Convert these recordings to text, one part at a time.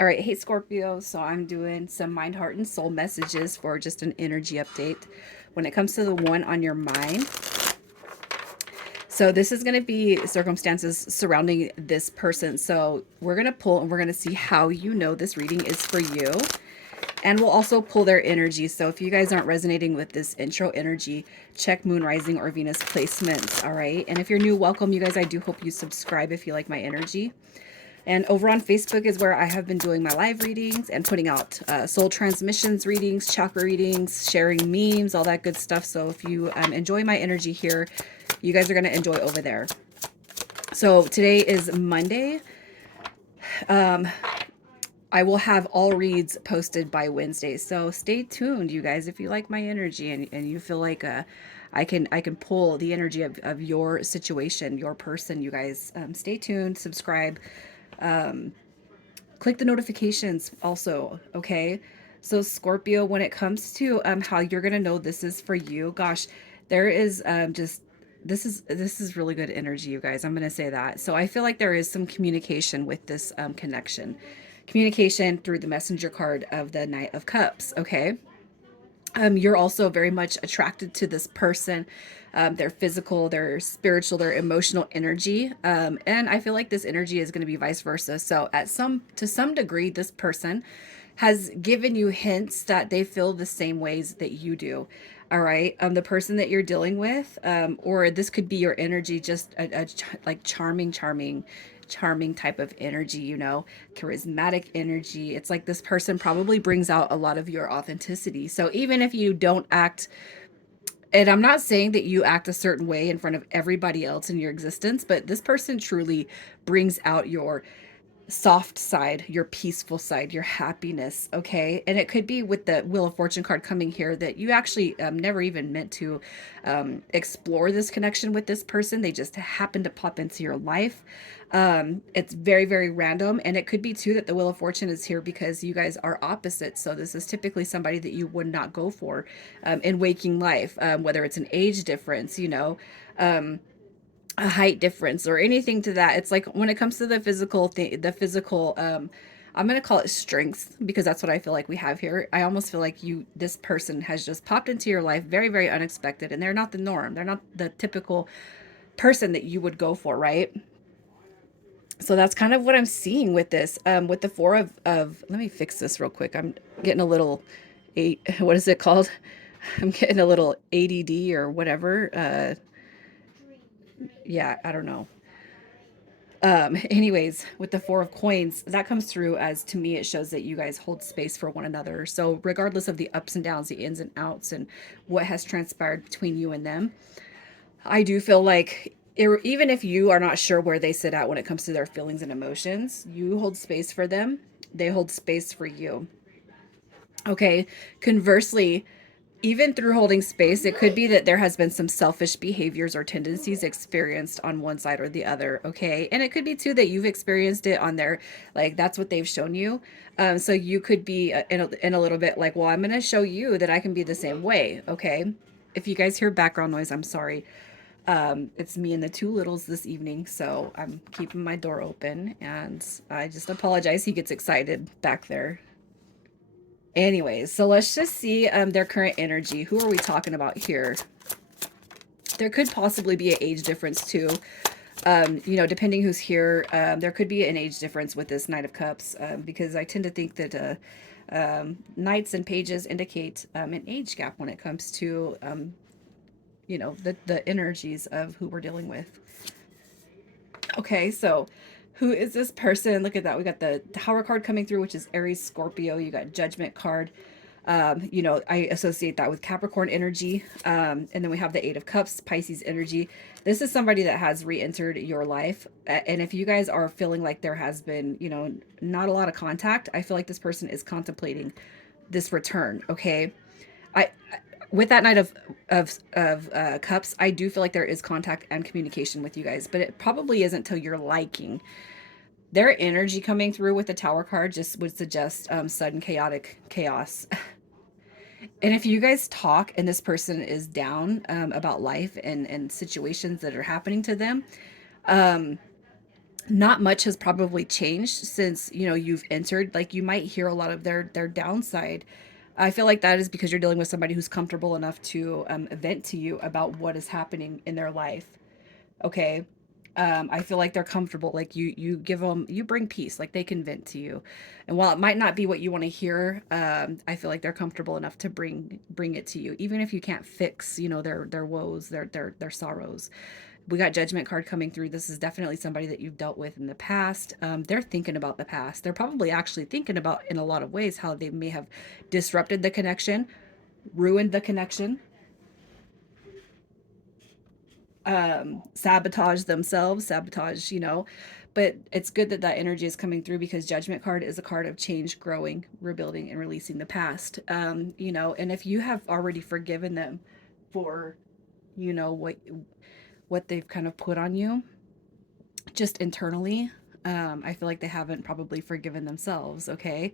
All right, hey Scorpio. So I'm doing some mind, heart, and soul messages for just an energy update when it comes to the one on your mind. So this is going to be circumstances surrounding this person. So we're going to pull and we're going to see how you know this reading is for you. And we'll also pull their energy. So if you guys aren't resonating with this intro energy, check Moon Rising or Venus placements. All right. And if you're new, welcome, you guys. I do hope you subscribe if you like my energy. And over on Facebook is where I have been doing my live readings and putting out soul transmissions readings, chakra readings, sharing memes, all that good stuff. So if you enjoy my energy here, you guys are going to enjoy over there. So today is Monday. I will have all reads posted by Wednesday. So stay tuned, you guys, if you like my energy and you feel like I can pull the energy of your situation, your person, you guys. Stay tuned, subscribe. Click the notifications also, okay? So Scorpio, when it comes to how you're gonna know this is for you, gosh, there is just this is really good energy, you guys. I'm gonna say that. So I feel like there is some communication with this connection, communication through the messenger card of the Knight of Cups, okay? You're also very much attracted to this person, their physical, their spiritual, their emotional energy. And I feel like this energy is going to be vice versa. So to some degree, this person has given you hints that they feel the same ways that you do. All right. The person that you're dealing with, or this could be your energy, just like charming type of energy, charismatic energy. It's like this person probably brings out a lot of your authenticity. So even if you don't act, and I'm not saying that you act a certain way in front of everybody else in your existence, but this person truly brings out your soft side, your peaceful side, your happiness, okay? And it could be with the Wheel of Fortune card coming here that you actually never even meant to explore this connection with this person. They just happen to pop into your life. It's very, very random. And it could be too that the Wheel of Fortune is here because you guys are opposites. So this is typically somebody that you would not go for in waking life, whether it's an age difference, a height difference or anything to that. It's like when it comes to the physical thing, the physical, I'm going to call it strength because that's what I feel like we have here. I almost feel like this person has just popped into your life very, very unexpected, and they're not the norm. They're not the typical person that you would go for, right? So that's kind of what I'm seeing with this. With the let me fix this real quick. I'm getting a little, what is it called? I'm getting a little ADD or whatever. Yeah, I don't know. Anyways, with the Four of Coins, that comes through as, to me, it shows that you guys hold space for one another. So regardless of the ups and downs, the ins and outs, and what has transpired between you and them, I do feel like even if you are not sure where they sit at when it comes to their feelings and emotions, you hold space for them. They hold space for you. Okay. Conversely, even through holding space, it could be that there has been some selfish behaviors or tendencies experienced on one side or the other. Okay. And it could be too that you've experienced it on their, like, that's what they've shown you. So you could be in a little bit like, well, I'm going to show you that I can be the same way. Okay. If you guys hear background noise, I'm sorry. It's me and the two littles this evening. So I'm keeping my door open and I just apologize. He gets excited back there. Anyways, so let's just see their current energy. Who are we talking about here? There could possibly be an age difference too. Depending who's here, there could be an age difference with this Knight of Cups because I tend to think that Knights and Pages indicate an age gap when it comes to, the energies of who we're dealing with. Okay, so who is this person? Look at that. We got the Tower card coming through, which is Aries, Scorpio. You got Judgment card. I associate that with Capricorn energy. And then we have the Eight of Cups, Pisces energy. This is somebody that has re-entered your life. And if you guys are feeling like there has been, not a lot of contact, I feel like this person is contemplating this return. Okay. I with that Knight of Cups, I do feel like there is contact and communication with you guys, but it probably isn't till you're liking. Their energy coming through with the Tower card just would suggest sudden chaotic chaos. And if you guys talk and this person is down about life and situations that are happening to them, Not much has probably changed since, you've entered. Like, you might hear a lot of their downside. I feel like that is because you're dealing with somebody who's comfortable enough to vent to you about what is happening in their life. Okay. I feel like they're comfortable. Like, you give them, you bring peace. Like, they can vent to you, and while it might not be what you want to hear, I feel like they're comfortable enough to bring it to you, even if you can't fix, their woes, their sorrows. We got judgment card coming through. This is definitely somebody that you've dealt with in the past. They're thinking about the past. They're probably actually thinking about, in a lot of ways, how they may have disrupted the connection, ruined the connection, sabotage themselves, sabotage, But it's good that that energy is coming through, because judgment card is a card of change, growing, rebuilding, and releasing the past. And if you have already forgiven them for, what they've kind of put on you, just internally, I feel like they haven't probably forgiven themselves. Okay.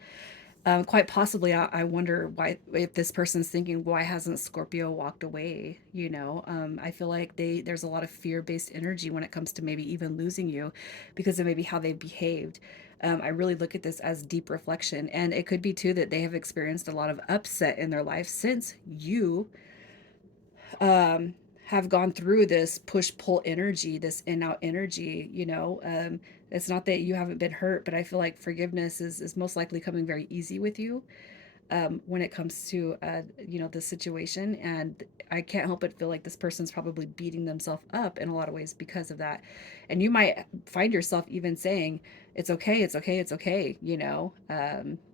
Quite possibly, I wonder why, if this person's thinking, why hasn't Scorpio walked away? I feel like there's a lot of fear-based energy when it comes to maybe even losing you, because of maybe how they've behaved. I really look at this as deep reflection, and it could be too that they have experienced a lot of upset in their life since you have gone through this push pull energy, this in out energy. It's not that you haven't been hurt, but I feel like forgiveness is most likely coming very easy with you, when it comes to the situation. And I can't help but feel like this person's probably beating themselves up in a lot of ways because of that. And you might find yourself even saying, it's okay, it's okay, it's okay.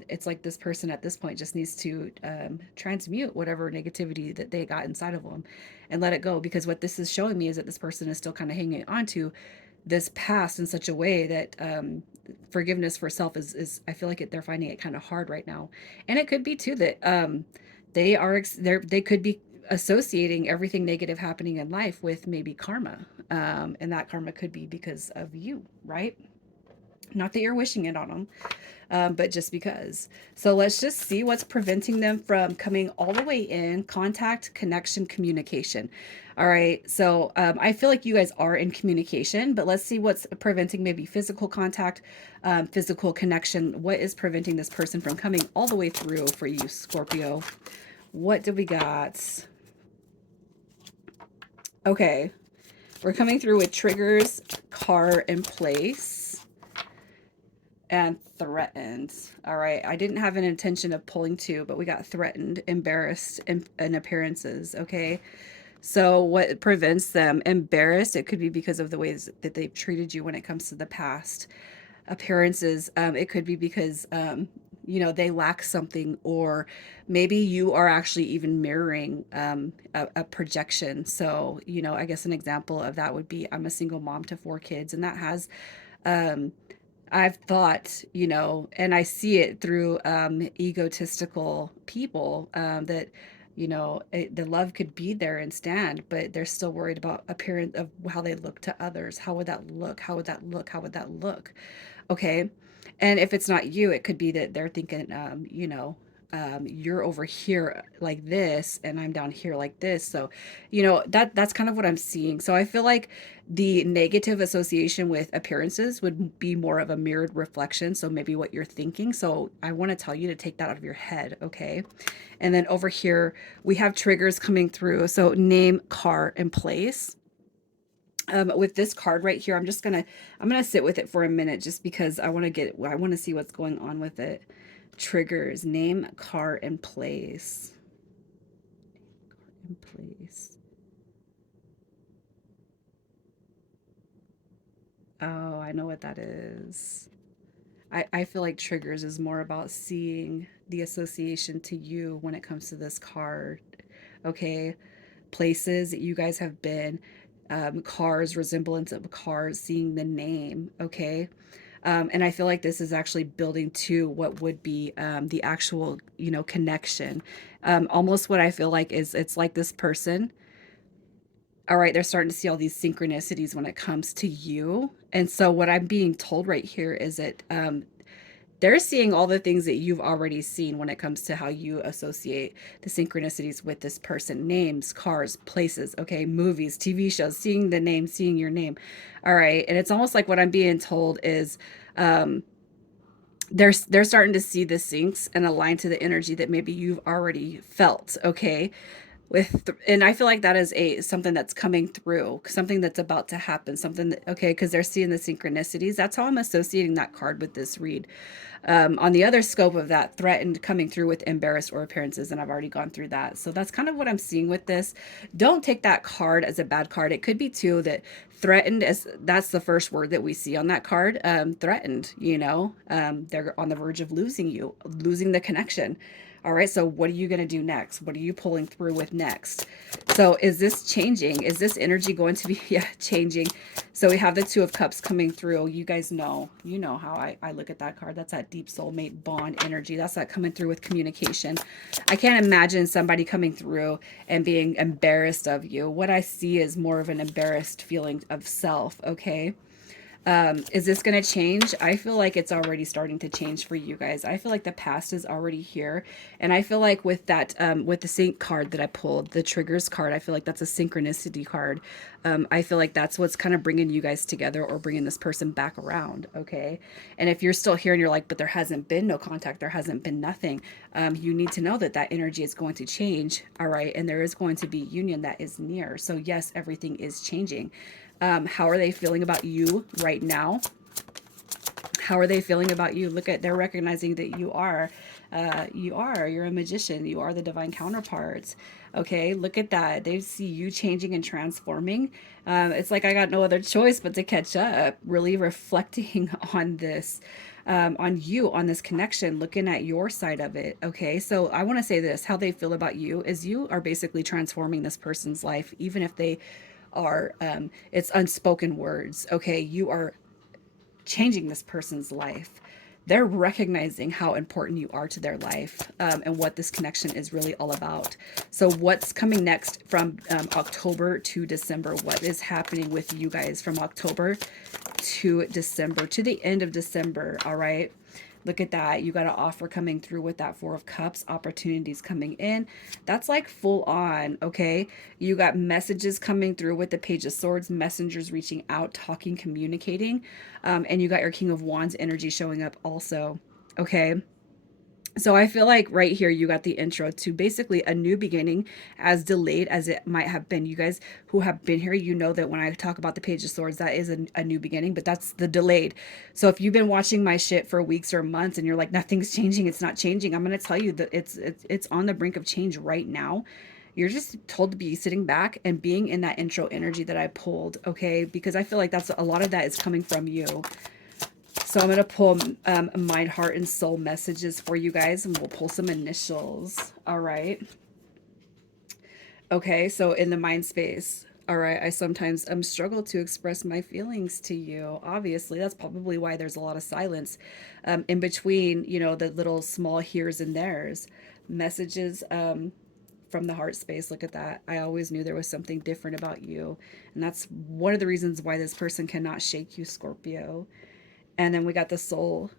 It's like this person at this point just needs to transmute whatever negativity that they got inside of them and let it go, because what this is showing me is that this person is still kind of hanging on to this past in such a way that forgiveness for self is I feel like they're finding it kind of hard right now. And it could be too that they could be associating everything negative happening in life with maybe karma, and that karma could be because of you, right? Not that you're wishing it on them, but just because. So let's just see what's preventing them from coming all the way in. Contact, connection, communication. All right. So I feel like you guys are in communication, but let's see what's preventing maybe physical contact, physical connection. What is preventing this person from coming all the way through for you, Scorpio? What do we got? Okay. We're coming through with triggers, car in place, and threatened. All right. I didn't have an intention of pulling two, but we got threatened, embarrassed, and appearances. Okay. So what prevents them? Embarrassed. It could be because of the ways that they've treated you when it comes to the past. Appearances. It could be because, they lack something, or maybe you are actually even mirroring a projection. So, I guess an example of that would be, I'm a single mom to four kids, and that has um, I've thought, and I see it through egotistical people, that, the love could be there and stand, but they're still worried about appearance of how they look to others. How would that look? How would that look? How would that look? Okay. And if it's not you, it could be that they're thinking, you're over here like this, and I'm down here like this. So, that's kind of what I'm seeing. So I feel like the negative association with appearances would be more of a mirrored reflection. So maybe what you're thinking. So I want to tell you to take that out of your head. Okay. And then over here, we have triggers coming through. So name, car, and place. With this card right here, I'm gonna sit with it for a minute, just because I want to see what's going on with it. Triggers, name, car, and place. In place. Oh, I know what that is. I feel like triggers is more about seeing the association to you when it comes to this card. Okay. Places that you guys have been, cars, resemblance of cars, seeing the name. Okay. And I feel like this is actually building to what would be the actual, connection. Almost what I feel like is, it's like this person. All right, they're starting to see all these synchronicities when it comes to you. And so what I'm being told right here is that they're seeing all the things that you've already seen when it comes to how you associate the synchronicities with this person: names, cars, places, okay, movies, TV shows, seeing the name, seeing your name. All right. And it's almost like what I'm being told is um, they're starting to see the syncs and align to the energy that maybe you've already felt, okay? And I feel like that is a something that's coming through, something that's about to happen, something that, okay, because they're seeing the synchronicities. That's how I'm associating that card with this read. On the other scope of that, threatened coming through with embarrassed or appearances, and I've already gone through that. So that's kind of what I'm seeing with this. Don't take that card as a bad card. It could be too that threatened, as that's the first word that we see on that card. Threatened, they're on the verge of losing you, losing the connection. All right, so what are you going to do next? What are you pulling through with next? So is this changing? Is this energy going to be changing? So we have the Two of Cups coming through. You guys know, how I look at that card. That's that deep soulmate bond energy. That's that coming through with communication. I can't imagine somebody coming through and being embarrassed of you. What I see is more of an embarrassed feeling of self, okay? Is this going to change? I feel like it's already starting to change for you guys. I feel like the past is already here. And I feel like with that, with the sync card that I pulled, the triggers card, I feel like that's a synchronicity card. I feel like that's what's kind of bringing you guys together or bringing this person back around. Okay. And if you're still here and you're like, but there hasn't been no contact, there hasn't been nothing, you need to know that that energy is going to change. All right. And there is going to be union that is near. So yes, everything is changing. How are they feeling about you right now? How are they feeling about you? Look at, they're recognizing that you're a magician. You are the divine counterpart. Okay, look at that. They see you changing and transforming. It's like I got no other choice but to catch up, really reflecting on this, on you, on this connection, looking at your side of it. Okay, so I want to say this: how they feel about you is you are basically transforming this person's life, even if they are, it's unspoken words. Okay, you are changing this person's life. They're recognizing how important you are to their life, and what this connection is really all about. So what's coming next from October to December? What is happening with you guys from October to December, to the end of December? All right. Look at that. You got an offer coming through with that Four of Cups, opportunities coming in. That's like full on, okay? You got messages coming through with the Page of Swords, messengers reaching out, talking, communicating. And you got your King of Wands energy showing up also, okay? So I feel like right here you got the intro to basically a new beginning, as delayed as it might have been. You guys who have been here, you know that when I talk about the Page of Swords, that is a new beginning, but that's the delayed. So if you've been watching my shit for weeks or months and you're like, nothing's changing, it's not changing, I'm going to tell you that it's on the brink of change right now. You're just told to be sitting back and being in that intro energy that I pulled, okay? Because I feel like that's a lot of that is coming from you. So I'm going to pull mind, heart, and soul messages for you guys, and we'll pull some initials. All right. Okay, so in the mind space. All right, I sometimes struggle to express my feelings to you. Obviously, that's probably why there's a lot of silence in between, the little small heres and theres. Messages from the heart space. Look at that. I always knew there was something different about you. And that's one of the reasons why this person cannot shake you, Scorpio. And then we got the soul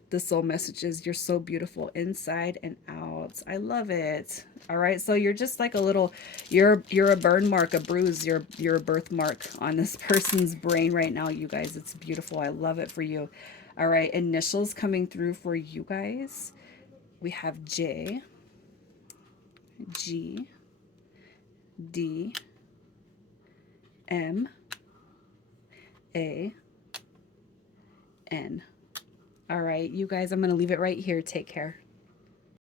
messages. You're so beautiful inside and out. I love it. All right. So you're just like a little, you're a burn mark, a bruise. You're a birthmark on this person's brain right now, you guys. It's beautiful. I love it for you. All right. Initials coming through for you guys. We have J, G, D, M, A, N. All right, you guys, I'm going to leave it right here. Take care.